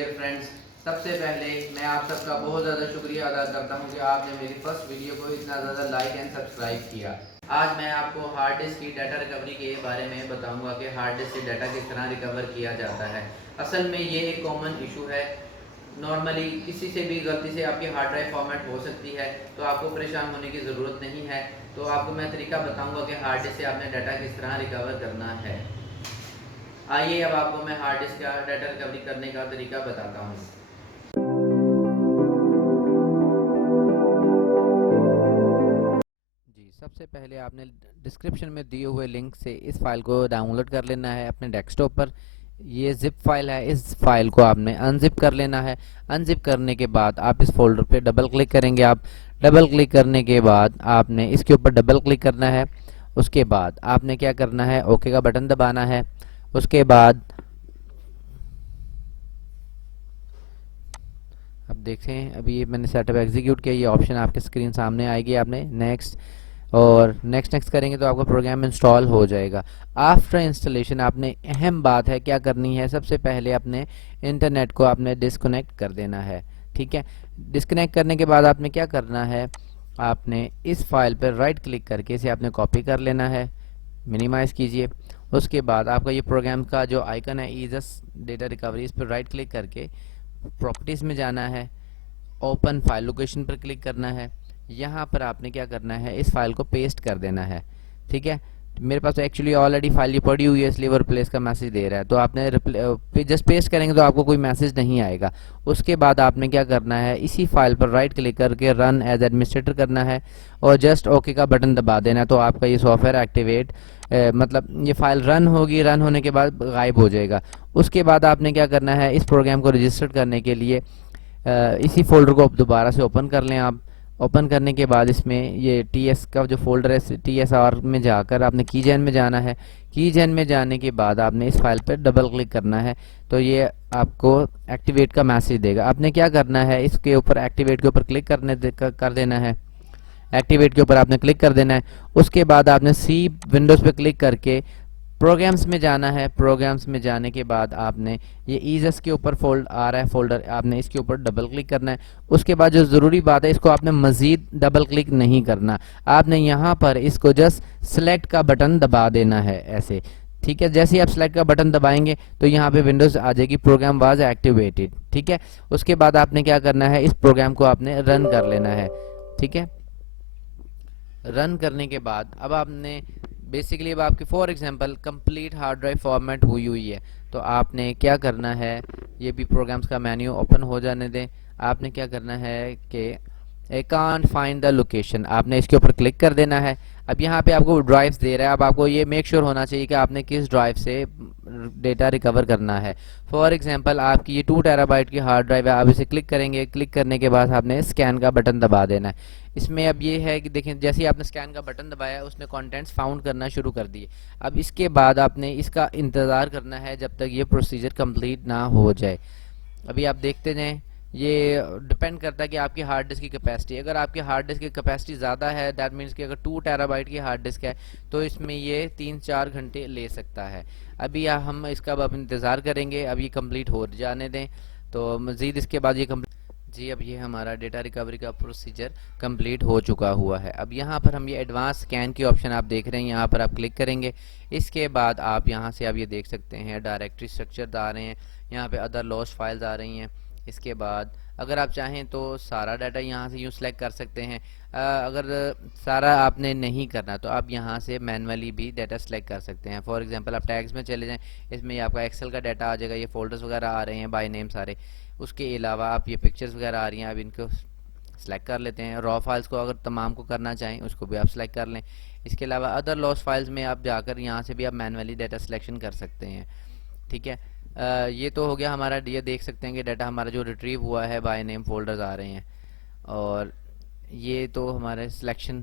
Dear friends, सबसे पहले मैं आप सबका बहुत ज़्यादा शुक्रिया अदा करता हूं कि आपने मेरी फर्स्ट वीडियो को इतना ज़्यादा लाइक एंड सब्सक्राइब किया। आज मैं आपको हार्ड डिस्क की डाटा रिकवरी के बारे में बताऊंगा कि हार्ड डिस्क से डाटा किस तरह रिकवर किया जाता है। असल में ये एक कॉमन इशू है। नॉर्मली किसी से भी गलती से आपकी हार्ड ड्राइव फॉर्मेट हो सकती है, तो आपको परेशान होने की ज़रूरत नहीं है। तो आपको मैं तरीका बताऊँगा कि हार्ड डिस्क से आपने डाटा किस तरह रिकवर करना है। आइए अब आपको मैं हार्ड डिस्क का डाटा रिकवरी करने का तरीका बताता हूँ। जी, सबसे पहले आपने डिस्क्रिप्शन में दिए हुए लिंक से इस फाइल को डाउनलोड कर लेना है अपने डेस्कटॉप पर। ये जिप फाइल है, इस फाइल को आपने अनजिप कर लेना है। अनजिप करने के बाद आप इस फोल्डर पे डबल क्लिक करेंगे। आप डबल क्लिक करने के बाद आपने इसके ऊपर डबल क्लिक करना है। उसके बाद आपने क्या करना है, ओके का बटन दबाना है। उसके बाद अब देखें, अभी ये मैंने सेटअप एग्जीक्यूट किया, ये ऑप्शन आपके स्क्रीन सामने आएगी। आपने नेक्स्ट और नेक्स्ट नेक्स्ट करेंगे तो आपका प्रोग्राम इंस्टॉल हो जाएगा। आफ्टर इंस्टॉलेशन आपने अहम बात है क्या करनी है, सबसे पहले अपने इंटरनेट को आपने डिस्कनेक्ट कर देना है। ठीक है, डिस्कनेक्ट करने के बाद आपने क्या करना है, आपने इस फाइल पर राइट क्लिक करके इसे आपने कॉपी कर लेना है, मिनिमाइज़ कीजिए। उसके बाद आपका ये प्रोग्राम का जो आइकन है ईजस डेटा रिकवरी, इस पर राइट क्लिक करके प्रॉपर्टीज़ में जाना है, ओपन फाइल लोकेशन पर क्लिक करना है। यहाँ पर आपने क्या करना है, इस फाइल को पेस्ट कर देना है। ठीक है, मेरे पास तो एक्चुअली ऑलरेडी फाइल ये पड़ी हुई है, इसलिए वो रिप्लेस का मैसेज दे रहा है। तो आपने जस्ट पेस्ट करेंगे तो आपको कोई मैसेज नहीं आएगा। उसके बाद आपने क्या करना है, इसी फाइल पर राइट क्लिक करके रन एज एडमिनिस्ट्रेटर करना है और जस्ट ओके का बटन दबा देना है। तो आपका ये सॉफ्टवेयर एक्टिवेट मतलब ये फाइल रन होगी, रन होने के बाद गायब हो जाएगा। उसके बाद आपने क्या करना है, इस प्रोग्राम को रजिस्टर करने के लिए इसी फोल्डर को दोबारा से ओपन कर लें आप। ओपन करने के बाद इसमें ये टीएस का जो फोल्डर है, टीएसआर में जाकर आपने कीजन में जाना है। कीजन में जाने के बाद आपने इस फाइल पर डबल क्लिक करना है, तो ये आपको एक्टिवेट का मैसेज देगा। आपने क्या करना है, इसके ऊपर एक्टिवेट के ऊपर क्लिक कर देना है। एक्टिवेट के ऊपर आपने क्लिक कर देना है। उसके बाद आपने सी विंडोज़ पे क्लिक करके प्रोग्राम्स में जाना है। प्रोग्राम्स में जाने के बाद आपने ये ईजस के ऊपर फोल्ड आ रहा है फोल्डर, आपने इसके ऊपर डबल क्लिक करना है। उसके बाद जो ज़रूरी बात है, इसको आपने मज़ीद डबल क्लिक नहीं करना, आपने यहाँ पर इसको जस्ट सेलेक्ट का बटन दबा देना है ऐसे। ठीक है, जैसे ही आप सेलेक्ट का बटन दबाएंगे तो यहाँ पे विंडोज़ आ जाएगी, प्रोग्राम वाज एक्टिवेटेड। ठीक है, उसके बाद आपने क्या करना है, इस प्रोग्राम को आपने रन कर लेना है। ठीक है, रन करने के बाद अब आपने बेसिकली अब आपकी for example complete hard drive format हुई है, तो आपने क्या करना है, ये भी प्रोग्राम्स का मेन्यू ओपन हो जाने दें। आपने क्या करना है कि I can't find the location, आपने इसके ऊपर क्लिक कर देना है। अब यहाँ पे आपको ड्राइव्स दे रहा है, अब आपको ये मेक श्योर होना चाहिए कि आपने किस ड्राइव से डेटा रिकवर करना है। फॉर एग्जांपल आपकी ये 2 टेराबाइट की हार्ड ड्राइव है, आप इसे क्लिक करेंगे। क्लिक करने के बाद आपने स्कैन का बटन दबा देना है। इसमें अब ये है कि देखें, जैसे ही आपने स्कैन का बटन दबाया उसने कंटेंट्स फाउंड करना शुरू कर दिए। अब इसके बाद आपने इसका इंतज़ार करना है जब तक ये प्रोसीजर कंप्लीट ना हो जाए। अभी आप देखते जाएं, ये डिपेंड करता है कि आपकी हार्ड डिस्क की कैपेसिटी। अगर आपकी हार्ड डिस्क की कैपेसिटी ज़्यादा है, दैट मीन्स कि अगर 2 टेराबाइट की हार्ड डिस्क है, तो इसमें ये 3-4 घंटे ले सकता है। अभी हम इसका अब इंतज़ार करेंगे, अब ये कंप्लीट हो जाने दें, तो मज़ीद इसके बाद ये कंप्लीट। जी, अब ये हमारा डेटा रिकवरी का प्रोसीजर कंप्लीट हो चुका हुआ है। अब यहाँ पर हम ये एडवांस स्कैन की ऑप्शन आप देख रहे हैं, यहाँ पर आप क्लिक करेंगे। इसके बाद आप यहाँ से आप ये देख सकते हैं डायरेक्टरी स्ट्रक्चर आ रहे हैं, यहाँ पे अदर लॉस्ट फाइल्स आ रही हैं। इसके बाद अगर आप चाहें तो सारा डाटा यहाँ से यूँ सेलेक्ट कर सकते हैं। अगर सारा आपने नहीं करना तो आप यहाँ से मैनुअली भी डाटा सेलेक्ट कर सकते हैं। फॉर एग्जांपल आप टैग्स में चले जाएं, इसमें ये आपका एक्सेल का डाटा आ जाएगा, ये फोल्डर्स वगैरह आ रहे हैं बाय नेम सारे। उसके अलावा आप ये पिक्चर्स वगैरह आ रही हैं, आप इनको सेलेक्ट कर लेते हैं। रॉ फाइल्स को अगर तमाम को करना चाहें उसको भी आप सेलेक्ट कर लें। इसके अलावा अदर लॉस्ट फाइल्स में आप जाकर यहाँ से भी आप मैनुअली डाटा सिलेक्शन कर सकते हैं। ठीक है, ये तो हो गया हमारा। ये देख सकते हैं कि डाटा हमारा जो रिट्रीव हुआ है बाय नेम फोल्डर्स आ रहे हैं, और ये तो हमारे सिलेक्शन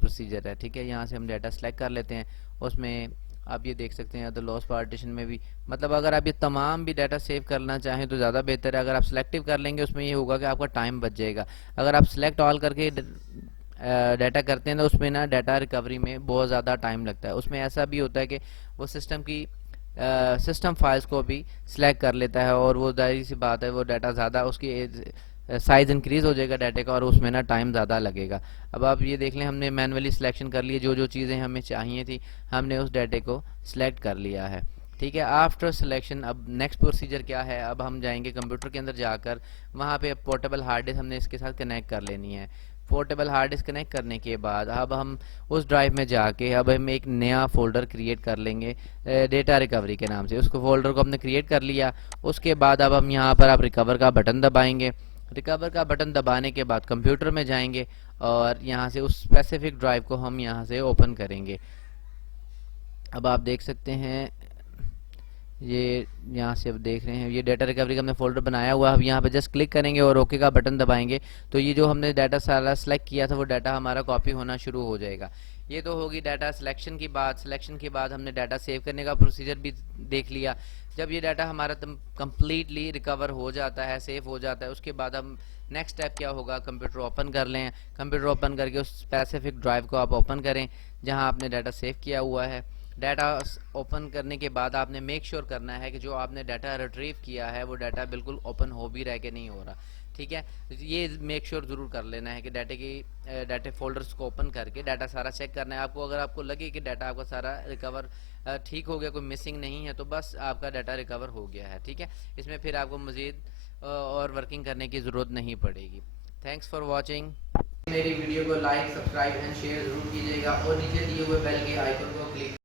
प्रोसीजर है। ठीक है, यहाँ से हम डाटा सेलेक्ट कर लेते हैं। उसमें आप ये देख सकते हैं द लॉस पार्टीशन में भी, मतलब अगर आप ये तमाम भी डाटा सेव करना चाहें तो ज़्यादा बेहतर है। अगर आप सिलेक्टिव कर लेंगे उसमें ये होगा कि आपका टाइम बच जाएगा। अगर आप सिलेक्ट ऑल करके डाटा करते हैं तो उसमें ना डाटा रिकवरी में बहुत ज़्यादा टाइम लगता है। उसमें ऐसा भी होता है कि वो सिस्टम की सिस्टम फाइल्स को भी सिलेक्ट कर लेता है, और वो जाहिर सी बात है वो डाटा ज़्यादा उसकी साइज़ इंक्रीज़ हो जाएगा डाटे का, और उसमें ना टाइम ज़्यादा लगेगा। अब आप ये देख लें, हमने मैनुअली सिलेक्शन कर लिए, जो जो चीज़ें हमें चाहिए थी हमने उस डाटे को सिलेक्ट कर लिया है। ठीक है, आफ्टर सिलेक्शन अब नेक्स्ट प्रोसीजर क्या है, अब हम जाएंगे कंप्यूटर के अंदर जाकर, वहाँ पे पोर्टेबल हार्ड डिस्क हमने इसके साथ कनेक्ट कर लेनी है। पोर्टेबल हार्ड डिस्क कनेक्ट करने के बाद अब हम उस ड्राइव में जाके अब हम एक नया फोल्डर क्रिएट कर लेंगे डेटा रिकवरी के नाम से। उसको फोल्डर को हमने क्रिएट कर लिया। उसके बाद अब हम यहाँ पर आप रिकवर का बटन दबाएंगे। रिकवर का बटन दबाने के बाद कंप्यूटर में जाएंगे और यहाँ से उस स्पेसिफिक ड्राइव को हम यहाँ से ओपन करेंगे। अब आप देख सकते हैं ये यहाँ से अब देख रहे हैं ये डाटा रिकवरी का हमने फोल्डर बनाया हुआ है। अब यहाँ पे जस्ट क्लिक करेंगे और ओके का बटन दबाएंगे तो ये जो हमने डाटा सारा सेलेक्ट किया था वो डाटा हमारा कॉपी होना शुरू हो जाएगा। ये तो होगी डाटा सिलेक्शन की बात। सिलेक्शन के बाद हमने डाटा सेव करने का प्रोसीजर भी देख लिया। जब ये डाटा हमारा कम्प्लीटली रिकवर हो जाता है, सेव हो जाता है, उसके बाद हम नेक्स्ट स्टेप क्या होगा, कंप्यूटर ओपन कर लें। कंप्यूटर ओपन करके उस स्पेसिफिक ड्राइव को आप ओपन करें जहाँ आपने डाटा सेव किया हुआ है। डाटा ओपन करने के बाद आपने मेक श्योर करना है कि जो आपने डाटा रिट्रीव किया है वो डाटा बिल्कुल ओपन हो भी रहा है कि नहीं हो रहा। ठीक है, ये मेक श्योर ज़रूर कर लेना है कि डाटे फोल्डर्स को ओपन करके डाटा सारा चेक करना है आपको। अगर आपको लगे कि डाटा आपका सारा रिकवर ठीक हो गया, कोई मिसिंग नहीं है, तो बस आपका डाटा रिकवर हो गया है। ठीक है, इसमें फिर आपको मज़ीद और वर्किंग करने की ज़रूरत नहीं पड़ेगी। Thanks for watching. मेरी वीडियो को लाइक, सब्सक्राइब एंड शेयर ज़रूर कीजिएगा और नीचे दिए हुए बेल के आइकन को क्लिक